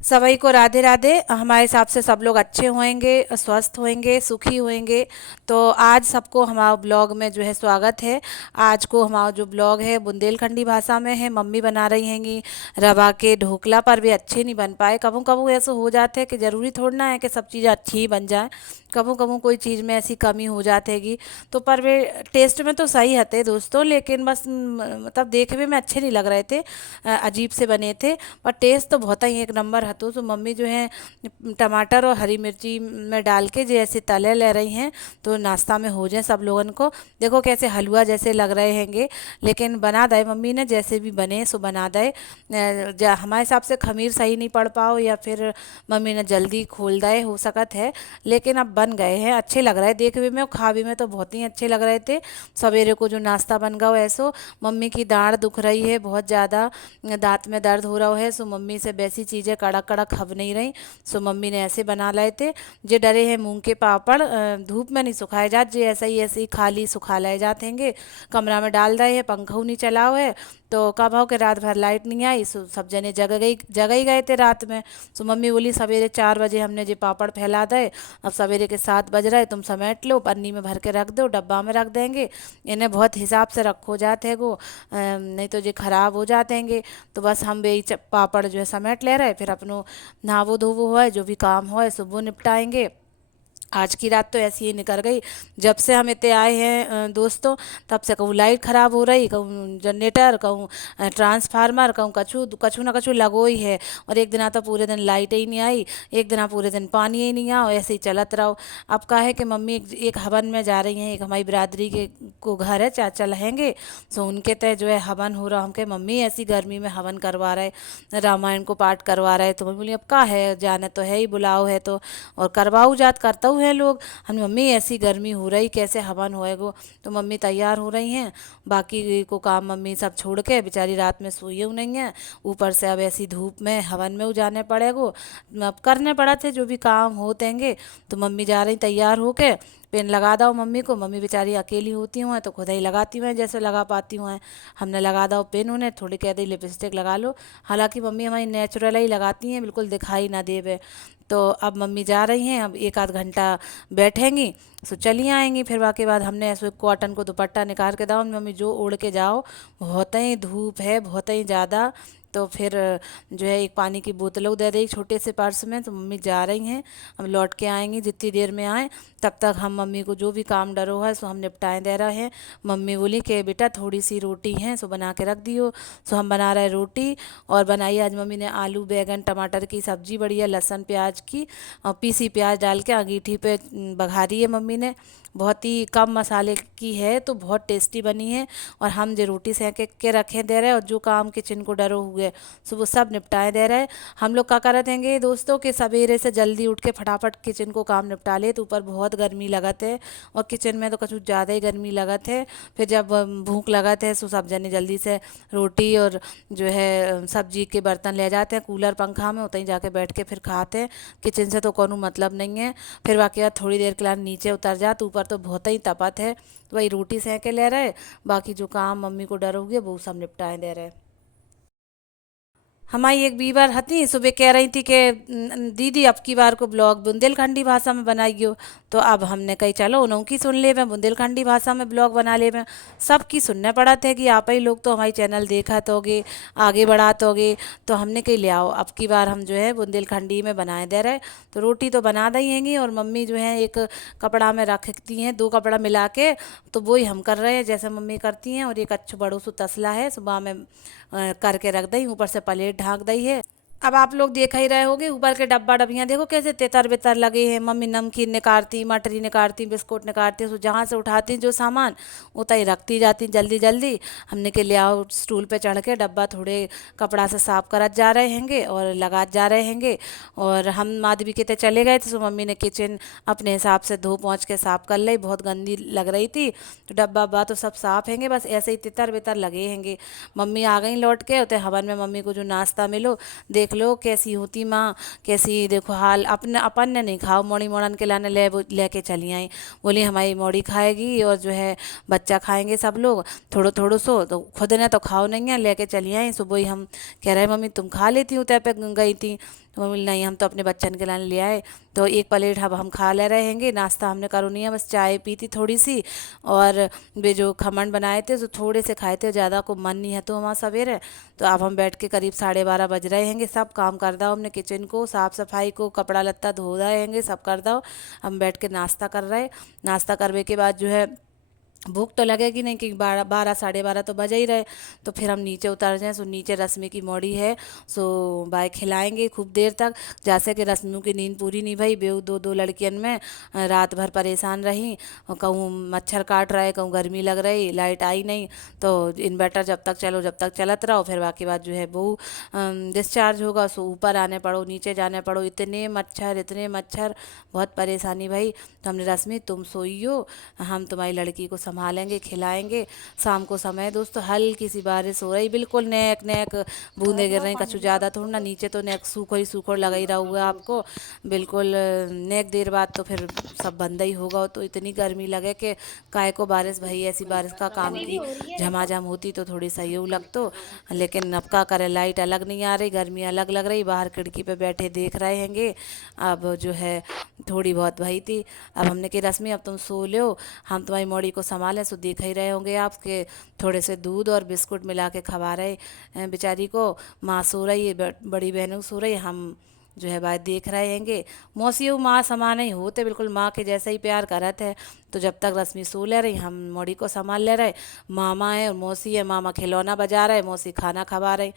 सभी को राधे राधे। हमारे हिसाब से सब लोग अच्छे होंगे, स्वस्थ होंगे, सुखी होंगे। तो आज सबको हमारा ब्लॉग में जो है स्वागत है। आज को हमारा जो ब्लॉग है बुंदेलखंडी भाषा में है। मम्मी बना रही हैंगी रवा के ढोकला, पर भी अच्छे नहीं बन पाए। कभी कभी ऐसा हो जाता है कि ज़रूरी थोड़ा ना है कि सब चीज़ अच्छी ही बन जाए। कभी कभी कोई चीज़ में ऐसी कमी हो जाती तो पर वे टेस्ट में तो सही हते दोस्तों, लेकिन बस मतलब देखने में अच्छे नहीं लग रहे थे। अजीब से बने थे। पर टेस्ट तो बहुत ही एक नंबर हतो। तो मम्मी जो है टमाटर और हरी मिर्ची में डाल के जैसे तले ले रही हैं, तो नाश्ता में हो जाए सब लोगन को। देखो कैसे हलवा जैसे लग रहे हैंगे, लेकिन बना दे मम्मी ने, जैसे भी बने सो बना दे। हमारे हिसाब से खमीर सही नहीं पड़ पाओ, या फिर मम्मी ने जल्दी खोल दे, हो सकत है। लेकिन अब बन गए हैं, अच्छे लग रहे हैं देखने में और खावे में तो बहुत ही अच्छे लग रहे थे। सवेरे को जो नाश्ता बन गया ऐसो। मम्मी की दाढ़ दुख रही है बहुत ज़्यादा, दांत में दर्द हो रहा है, सो मम्मी से वैसी चीज़ें कड़क कड़क खब नहीं रही। सो मम्मी ने ऐसे बना लाए थे। जे डरे हैं मूंग के पापड़, धूप में नहीं सुखाए जाते, जे ऐसे ही खाली सुखा लाए जाते हैंगे। कमरा में डाल रहे हैं, पंखा नहीं चलाओ है। तो कब हो के रात भर लाइट नहीं आई, सो सब जने जग ही गए थे रात में। सो मम्मी बोली सवेरे 4 बजे हमने जे पापड़ फैला दे, अब सवेरे के 7 बज रहे, तुम समेट लो, पन्नी में भर के रख दो, डब्बा में रख देंगे। इन्हें बहुत हिसाब से रखो जाते है गो, नहीं तो ये खराब हो जाते हैंगे। तो बस हम भी पापड़ जो है समेट ले रहे, फिर अपनो नहावो धोवो है, जो भी काम हो है सुबह निपटाएंगे। आज की रात तो ऐसी ही निकल गई। जब से हम इतने आए हैं दोस्तों, तब से कहूँ लाइट ख़राब हो रही, कहूँ जनरेटर, कहूँ ट्रांसफार्मर, कहूँ कछू कछू ना कछू लगो ही है। और एक दिन तो पूरे दिन लाइट ही नहीं आई, एक दिन पूरे दिन पानी ही नहीं आओ, ऐसे ही चलत रहो। अब का है कि मम्मी एक हवन में जा रही हैं, एक हमारी बिरादरी के को घर है, चाचा लहेंगे। सो उनके तय जो है हवन हो रहा, हमके मम्मी ऐसी गर्मी में हवन करवा रहे, रामायण को पाठ करवा रहे। तो मम्मी बोली अब का है, जाने तो है ही, बुलाओ है तो और करवाऊ जात करता है लोग। हम मम्मी ऐसी गर्मी हो रही कैसे हवन होएगो। तो मम्मी तैयार हो रही हैं, बाकी को काम मम्मी सब छोड़ के बेचारी रात में सोई नहीं है। ऊपर से अब ऐसी धूप में हवन में जाने पड़ेगो, अब करने पड़ा थे जो भी काम होतेंगे। तो मम्मी जा रही तैयार होके, पेन लगा दो मम्मी को। मम्मी बेचारी अकेली होती हुँ तो खुद ही लगाती हुँ जैसे लगा पाती हुँ। हमने लगा दो पेन, उन्हें थोड़ी कह दी लिपस्टिक लगा लो। हालांकि मम्मी हमारी नेचुरल ही लगाती हैं, बिल्कुल दिखाई ना देवे। तो अब मम्मी जा रही हैं, अब एक आध घंटा बैठेंगी, सो चली आएंगी। फिर बाकी बाद हमने ऐसे कॉटन को दुपट्टा निकाल के दाओ, मम्मी जो ओढ़ के जाओ, बहुत ही धूप है, बहुत ही ज़्यादा। तो फिर जो है एक पानी की बोतल दे दी छोटे से पर्स में। तो मम्मी जा रही हैं, अब लौट के आएंगी, जितनी देर में आए तब तक हम मम्मी को जो भी काम डरो है सो हम निपटाएं दे रहे हैं। मम्मी बोली कि बेटा थोड़ी सी रोटी है सो बना के रख दियो। सो हम बना रहे रोटी। और बनाई आज मम्मी ने आलू बैगन टमाटर की सब्जी, बढ़िया लहसुन प्याज की, और पीसी प्याज डाल के अंगीठी पे बघारी है मम्मी ने। बहुत ही कम मसाले की है तो बहुत टेस्टी बनी है। और हम जो रोटी सेक के रखे दे रहे, और जो काम किचन को डरो हुए सो वो सब निपटाए दे रहे। हम लोग क्या कर देंगे दोस्तों कि सवेरे से जल्दी उठ के फटाफट किचन को काम निपटा ले, तो ऊपर बहुत गर्मी लगत है, और किचन में तो कुछ ज़्यादा ही गर्मी लगत है। फिर जब भूख लगत है सो सब जने जल्दी से रोटी और जो है सब्जी के बर्तन ले जाते हैं कूलर पंखा में, उतहीं जाके बैठ के फिर खाते हैं। किचन से तो कोनो मतलब नहीं है। फिर बाकी बाद थोड़ी देर के लिए नीचे उतर जाते, ऊपर तो बहुत ही तपत है। तो वही रोटी सेके ले रहे, बाकी जो काम मम्मी को डर हो गया वो सब निपटाए दे रहे। हमारी एक बीवर हती सुबह कह रही थी कि दीदी अब की बार को ब्लॉग बुंदेलखंडी भाषा में बनाइयो। तो अब हमने कही चलो उनकी सुन ले, मैं बुंदेलखंडी भाषा में ब्लॉग बना ले। मैं सबकी सुनने पड़ा थे कि आप ही लोग तो हमारी चैनल देखा तोगे, आगे बढ़ा तोगे। तो हमने कही ले आओ अब की बार हम जो है बुंदेलखंडी में बनाए दे रहे। तो रोटी तो बना दी हैंगी, और मम्मी जो है एक कपड़ा में रखती हैं, दो कपड़ा मिला के। तो वही हम कर रहे हैं जैसे मम्मी करती हैं। और एक अच्छो बड़ो सो तसला है, सुबह में करके रख दी, ऊपर से प्लेट ढाक दी है। अब आप लोग देख ही रहे होगे ऊपर के डब्बा डबियाँ देखो कैसे तितर बितर लगे हैं। मम्मी नमकीन निकालती, मटरी निकालती, बिस्कुट निकालती, सो जहाँ से उठाती जो सामान उतना ही रखती जाती जल्दी जल्दी। हमने के ले आओ स्टूल पे चढ़ के डब्बा थोड़े कपड़ा से साफ करत जा रहे हैंगे और लगा जा रहे हैंगे। और हम माधवी के ते चले गए थे, सो मम्मी ने किचन अपने हिसाब से धो पहुँच के साफ कर ली, बहुत गंदी लग रही थी। तो डब्बा वब्बा तो सब साफ हैंगे, बस ऐसे ही तितर बितर लगे हैंगे। मम्मी आ गई लौट के, उते हवन में मम्मी को जो नाश्ता मिलो देख लो कैसी होती माँ, कैसी देखो हाल। अपने अपन ने नहीं खाओ, मोड़ी मोड़न के लाने लेके चली आई। बोली हमारी मोड़ी खाएगी और जो है बच्चा खाएंगे सब लोग थोड़ो थोड़ो सो, तो खुद ने तो खाओ नहीं है, लेके चली आई। सुबह ही हम कह रहे मम्मी तुम खा लेती हूँ तय पे गई थी। तो बोली नहीं हम तो अपने बच्चन के लिए ले आए। तो एक प्लेट अब हम खा ले रहे हैंगे, नाश्ता हमने करो नहीं है, बस चाय पी थी थोड़ी सी। और वे जो खमन बनाए थे तो थोड़े से खाए थे, ज़्यादा को मन नहीं है तो हमारा सवेरे। तो अब हम बैठ के करीब 12:30 बज रहे हैंगे, सब काम कर दो हमने, किचन को साफ़ सफाई को कपड़ा लत्ता धो रहे हैंगे, सब कर दो। हम बैठ के नाश्ता कर रहे। नाश्ता करने के बाद जो है भूख तो लगेगी नहीं कि 12 12:30 तो बज ही रहे। तो फिर हम नीचे उतर जाएं, सो नीचे रश्मि की मौड़ी है, सो बाय खिलाएंगे खूब देर तक। जैसे कि रश्मि की नींद पूरी नहीं भई, बेऊ दो दो लड़कियन में रात भर परेशान रही। और कहूँ मच्छर काट रहे, कहूँ गर्मी लग रही, लाइट आई नहीं। तो इन्वर्टर जब तक चलो जब तक चलत रहो, फिर बाकी बात जो है वो डिस्चार्ज होगा, सो ऊपर आने पड़ो नीचे जाने पड़ो, इतने मच्छर इतने मच्छर, बहुत परेशानी भाई। तो हमने रश्मि तुम सोइयो, हम तुम्हारी लड़की को संभालेंगे खिलाएंगे। शाम को समय दोस्तों, हल्की सी बारिश हो रही, बिल्कुल नेक नेक बूंदे गिर रही, कछु ज़्यादा थोड़ा ना, नीचे तो नेक सूखो ही सूखो लगा ही रहा हुआ आपको बिल्कुल। नेक देर बाद तो फिर सब बंद ही होगा। तो इतनी गर्मी लगे कि काय को बारिश भाई, ऐसी बारिश का काम की झमाझम होती तो थोड़ी सही हो लगतो। लेकिन अब का करे, लाइट अलग नहीं आ रही, गर्मी अलग लग रही, बाहर खिड़की पे बैठे देख रहे हैंगे। अब जो है थोड़ी बहुत भई थी। अब हमने कि रश्मि अब तुम सो लो, हम तुम्हारी मौड़ी को संभालें। सो देख ही रहे होंगे आपके, थोड़े से दूध और बिस्कुट मिला के खवा रहे हैं बेचारी को। माँ सो रही है, बड़ी बहनों सो रही है, हम जो है बात देख रहे हैंगे। मौसी माँ समान ही होते, बिल्कुल माँ के जैसा ही प्यार करत है। तो जब तक रश्मि सो ले रही, हम मौड़ी को संभाल ले रहे। मामा है और मौसी है, मामा खिलौना बजा रहे, मौसी खाना खवा रही।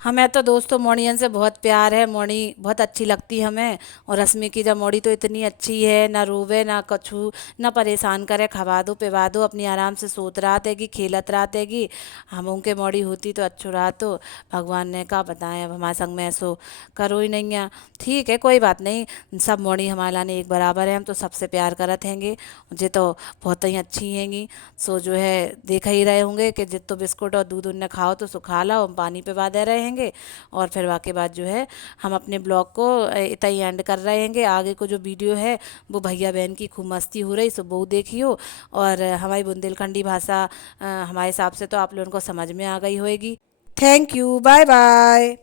हमें तो दोस्तों मोड़ियन से बहुत प्यार है, मोड़ी बहुत अच्छी लगती है हमें। और रश्मि की जब मोड़ी तो इतनी अच्छी है, ना रोवे ना कछु, ना परेशान करे, खवा दो पिवा दो, अपनी आराम से सोत रात हैगी, खेलत रात हैगी। हम उनके मोड़ी होती तो अच्छो रहा। तो भगवान ने कहा बताएं, अब हमारे संग में ऐसो करो ही नहीं है। ठीक है कोई बात नहीं, सब मोड़ी हमारे लाने एक बराबर है, हम तो सबसे प्यार करत हैंगे, जे तो बहुत ही अच्छी हैंगी। सो जो है देख ही रहे होंगे कि जितो बिस्कुट और दूध उन्हें खाओ तो सो खा लो, हम पानी पिवा दे रहे हैंगे। और फिर वाके बाद जो है हम अपने ब्लॉग को इतना ही एंड कर रहे हैंगे। आगे को जो वीडियो है वो भैया बहन की खूब मस्ती हो रही, सो वो देखियो। और हमारी बुंदेलखंडी भाषा हमारे हिसाब से तो आप लोगों को समझ में आ गई होगी। Thank you, bye bye.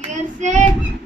फिर से